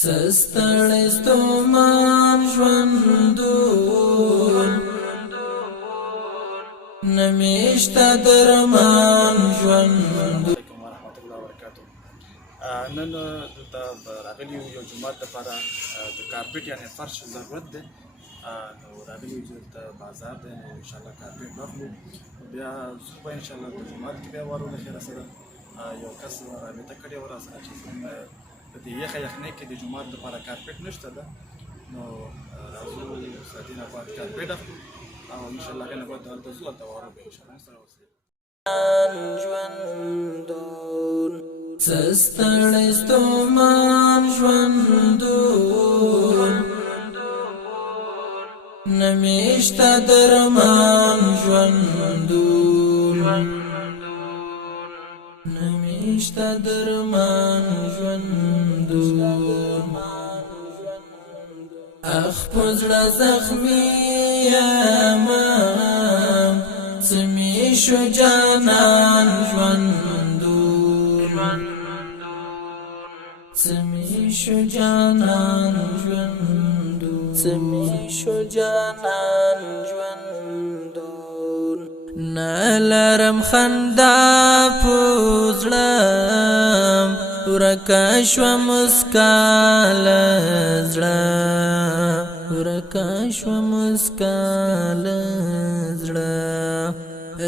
ستړی ستومان ژوندون نمیشته درمان ژوندون. علیکم ورحمۃ الله وبرکاتہ. نن دلته راغلي یو جومات لپاره د کارپیټ یعنې فرش ضرورت دی. نو راغلي یو چې دلته بازار دی، نو انشاءالله کارپیټ واخلو. بیا ځو به انشاءالله په جومات کې بیا وارو له خیره سره یو کس رابطه کړې وه را سره چې زموږ په دې یخه یخنۍ کې د جومات لپاره کارپیټ نشته ده. نو راځو ساعتې نه بعد کارپیټ اخلو او انشاءالله هغې نه بعد هلته ځو، هلته وارو به انشاءالله سره اوسېږو. ژوندون ستړی ستومان ژوندون نمیشته درمان ژوندون نمیشته درمان ژوندون. اخ په زړه زخمي یمه څه مې شو جانان ژوندون څه مې شو جانان ژوندون څه مې شو جانان ژوندون. نه لرم خندا په زړه ورکه شوه مسکا له زړه ورکه شوه مسکا له زړه.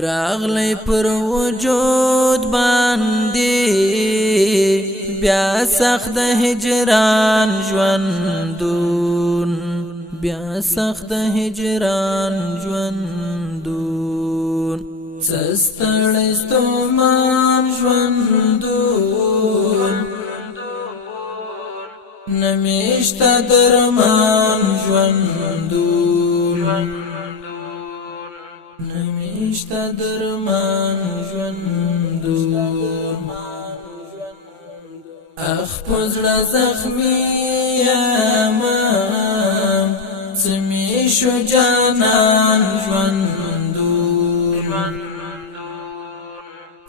راغلی پر وجود باندې بیا سخت د هجران ژوندون بیا سخت د هجران ژوندون. ستړی ستومان ژوندون نمیشته درمان ژوندون نمیشته درمان ژوندون. اخ په زړه زخمي یمه څه مې شو جانان ژوندون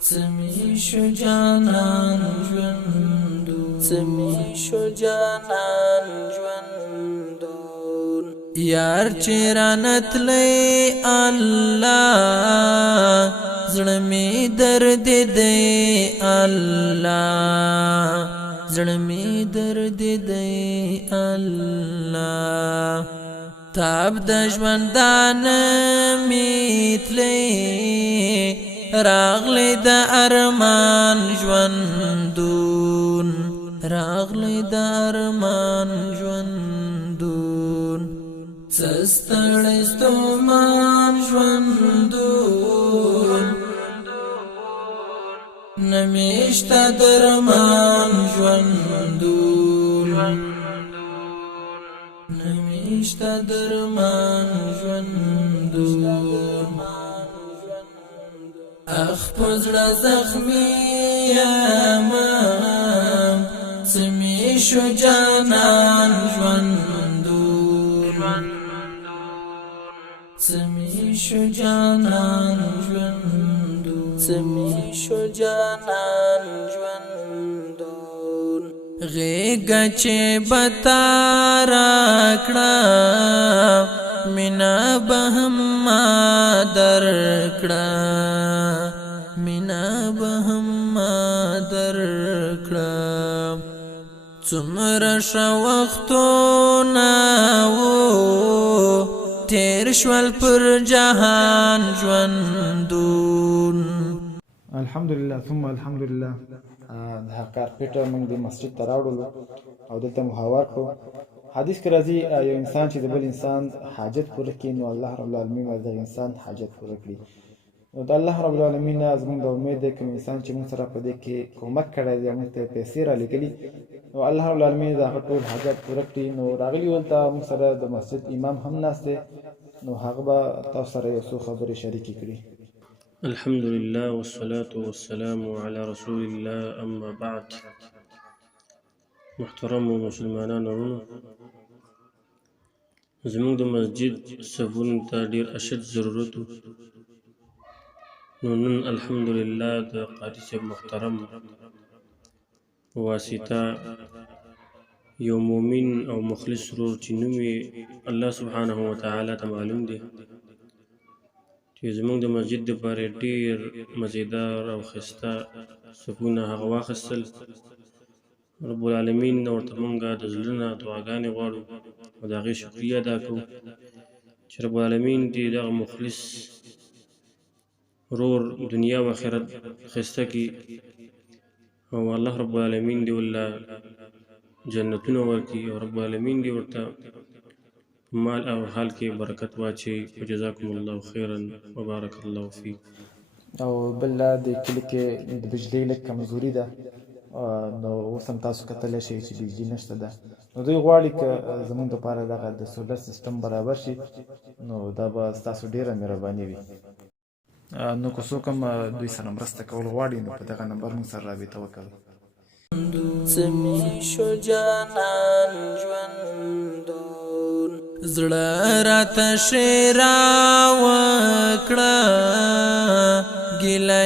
څه مې شو جانان ژوندون څه مې شو جانان ژوندون. یار چې رانتلی الله زړه مې درد دی الله زړه مې درد دی الله. تاب د ژوندانه مې تلی راغلی د ارمان ژوندون راغلی د ارمان ژوندون. ستړی ستومان ژوندون نمیشته درمان ژوندون نمیشته درمان ژوندون. اخ په زړه زخمي یمه څه مې شو جانان ژوندون څه مې شو جانان ژوندون څه مې شو جانان ژوندون. غېږه چې به تا راکړه مینه به هم ما درکړه مینه به هم ما درکړه. څومره ښه وختونه وو تیر شول پر جهان ژوندون. الحمدلله ثم الحمدلله. دا کارپیټ موږ د مسجد ته راوړلو او دلته مو هوار کړو. حدیث کې راځي یو انسان چې د بل انسان حاجت پوره کړي نو الله رب العالمین د انسان حاجت پوره کړي. نو د الله رب العالمین زموږ د امید دی کوم انسان چې موږ سره په دې کې کومک کړی دی موږ ته پیسې را لېږلي نو الله رب العالمین د هغه ټول حاجت پوره کړي. نو راغلي ولته موږ سره د مسجد امام هم ناست دی نو هغه به تاسو سره یو څو خبرې شریکې کړي. الحمد لله والصلاة والسلام على رسول الله أما بعد. محترم مسلمانان ورونو، زموږ د مسجد صفونو ته ډېر اشد ضرورت و. نو نن الحمدلله د قاري صاحب محترم واسطه یو مؤمن او مخلص ورور چې نوم یې الله سبحانه وتعالی ته معلوم دی چې زمونږ د مسجد دپاره ډېر مزیدار او ښایسته صفونه هغه واخیستل. رب العالمین ورته مونږه د زړه نه دعاګانې غواړو او د هغې شکریه ادا کوو چې رب العالمین دې دغه مخلص ورور دنیا و آخرت ښایسته کړي او الله رب العالمین دې والله جنتونه ورکړي او رب العالمین دې ورته مال او حال کې برکت واچي. وجزاکم الله خیرا وبارک الله فیک. او بل د کلي کې د بجلۍ لږ کمزوري ده، نو اوس هم تاسو کتلی شئ چې بجلي نشته ده، نو دوی غواړي که زموږ دپاره دغه د سولر سیسټم برابر شي نو دا به ستاسو ډېره مهرباني وي. نو که څوک هم دوی سره مرسته کول غواړي نو په دغه نمبر موږ سره رابطه وکړئ. سمی شو جانان ژوندون زړه راته شی راوکړه ګیله